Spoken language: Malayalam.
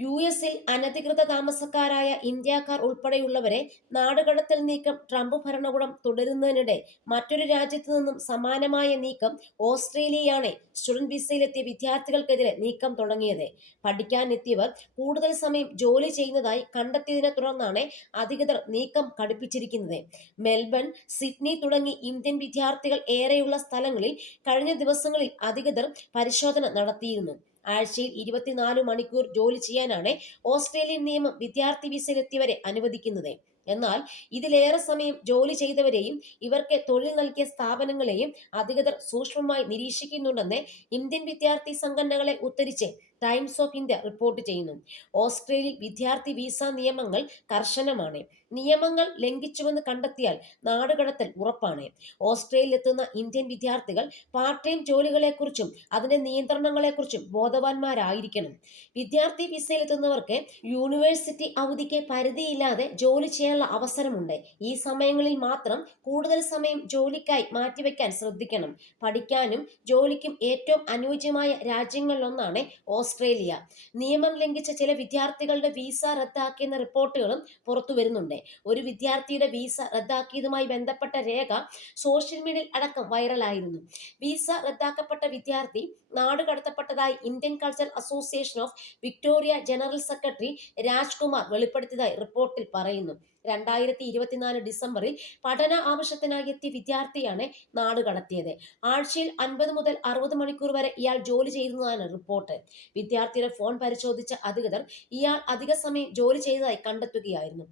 യു എസിൽ അനധികൃത താമസക്കാരായ ഇന്ത്യക്കാർ ഉൾപ്പെടെയുള്ളവരെ നാടുകടത്തൽ നീക്കം ട്രംപ് ഭരണകൂടം തുടരുന്നതിനിടെ മറ്റൊരു രാജ്യത്തു നിന്നും സമാനമായ നീക്കം ഓസ്ട്രേലിയയാണ് സ്റ്റുഡന്റ് വിസയിലെത്തിയ വിദ്യാർത്ഥികൾക്കെതിരെ നീക്കം തുടങ്ങിയത്. പഠിക്കാനെത്തിയവർ കൂടുതൽ സമയം ജോലി ചെയ്യുന്നതായി കണ്ടെത്തിയതിനെ തുടർന്നാണ് അധികൃതർ നീക്കം കടുപ്പിച്ചിരിക്കുന്നത് മെൽബൺ സിഡ്നി തുടങ്ങി ഇന്ത്യൻ വിദ്യാർത്ഥികൾ ഏറെയുള്ള സ്ഥലങ്ങളിൽ കഴിഞ്ഞ ദിവസങ്ങളിൽ അധികൃതർ പരിശോധന നടത്തിയിരുന്നു. ആഴ്ചയിൽ ഇരുപത്തിനാല് മണിക്കൂർ ജോലി ചെയ്യാനാണ് ഓസ്ട്രേലിയൻ നിയമം വിദ്യാർത്ഥി വിസയിലെത്തിയവരെ അനുവദിക്കുന്നത്. എന്നാൽ ഇതിലേറെ സമയം ജോലി ചെയ്തവരെയും ഇവർക്ക് തൊഴിൽ നൽകിയ സ്ഥാപനങ്ങളെയും അധികൃതർ സൂക്ഷ്മമായി നിരീക്ഷിക്കുന്നുണ്ടെന്ന് ഇന്ത്യൻ വിദ്യാർത്ഥി സംഘടനകളെ ഉദ്ധരിച്ച് ടൈംസ് ഓഫ് ഇന്ത്യ റിപ്പോർട്ട് ചെയ്യുന്നു. ഓസ്ട്രേലിയയിൽ വിദ്യാർത്ഥി വിസ നിയമങ്ങൾ കർശനമാണ്. നിയമങ്ങൾ ലംഘിച്ചുവെന്ന് കണ്ടെത്തിയാൽ നാടുകടത്തൽ ഉറപ്പാണ്. ഓസ്ട്രേലിയയിൽ എത്തുന്ന ഇന്ത്യൻ വിദ്യാർത്ഥികൾ പാർട്ട് ടൈം ജോലികളെക്കുറിച്ചും അതിന്റെ നിയന്ത്രണങ്ങളെക്കുറിച്ചും ബോധവാന്മാരായിരിക്കണം. വിദ്യാർത്ഥി വിസയിലെത്തുന്നവർക്ക് യൂണിവേഴ്സിറ്റി അവധിക്ക് പരിധിയില്ലാതെ ജോലി ചെയ്യാനുള്ള അവസരമുണ്ട്. ഈ സമയങ്ങളിൽ മാത്രം കൂടുതൽ സമയം ജോലിക്കായി മാറ്റിവെക്കാൻ ശ്രദ്ധിക്കണം. പഠിക്കാനും ജോലിക്കും ഏറ്റവും അനുയോജ്യമായ രാജ്യങ്ങളിലൊന്നാണ് ഓസ്ട്രേലിയ. നിയമം ലംഘിച്ച ചില വിദ്യാർത്ഥികളുടെ വിസ റദ്ദാക്കിയെന്ന റിപ്പോർട്ടുകളും പുറത്തു വരുന്നുണ്ട്. ഒരു വിദ്യാർത്ഥിയുടെ വിസ റദ്ദാക്കിയതുമായി ബന്ധപ്പെട്ട രേഖ സോഷ്യൽ മീഡിയയിൽ അടക്കം വൈറലായിരുന്നു. വിസ റദ്ദാക്കപ്പെട്ട വിദ്യാർത്ഥി നാട് കടത്തപ്പെട്ടതായി Indian culture association of Victoria general secretary Rajkumar വെളിപ്പെടുത്തിയതായി റിപ്പോർട്ടിൽ പറയുന്നു. രണ്ടായിരത്തി ഇരുപത്തിനാല് ഡിസംബറിൽ പഠന ആവശ്യത്തിനായി എത്തിയ വിദ്യാർത്ഥിയാണ് നാട് കടത്തിയത്. ആഴ്ചയിൽ അൻപത് മുതൽ അറുപത് മണിക്കൂർ വരെ ഇയാൾ ജോലി ചെയ്യുന്നതാണ് റിപ്പോർട്ട്. വിദ്യാർത്ഥിയുടെ ഫോൺ പരിശോധിച്ച അധികൃതർ ഇയാൾ അധിക സമയം ജോലി ചെയ്തതായി കണ്ടെത്തുകയായിരുന്നു.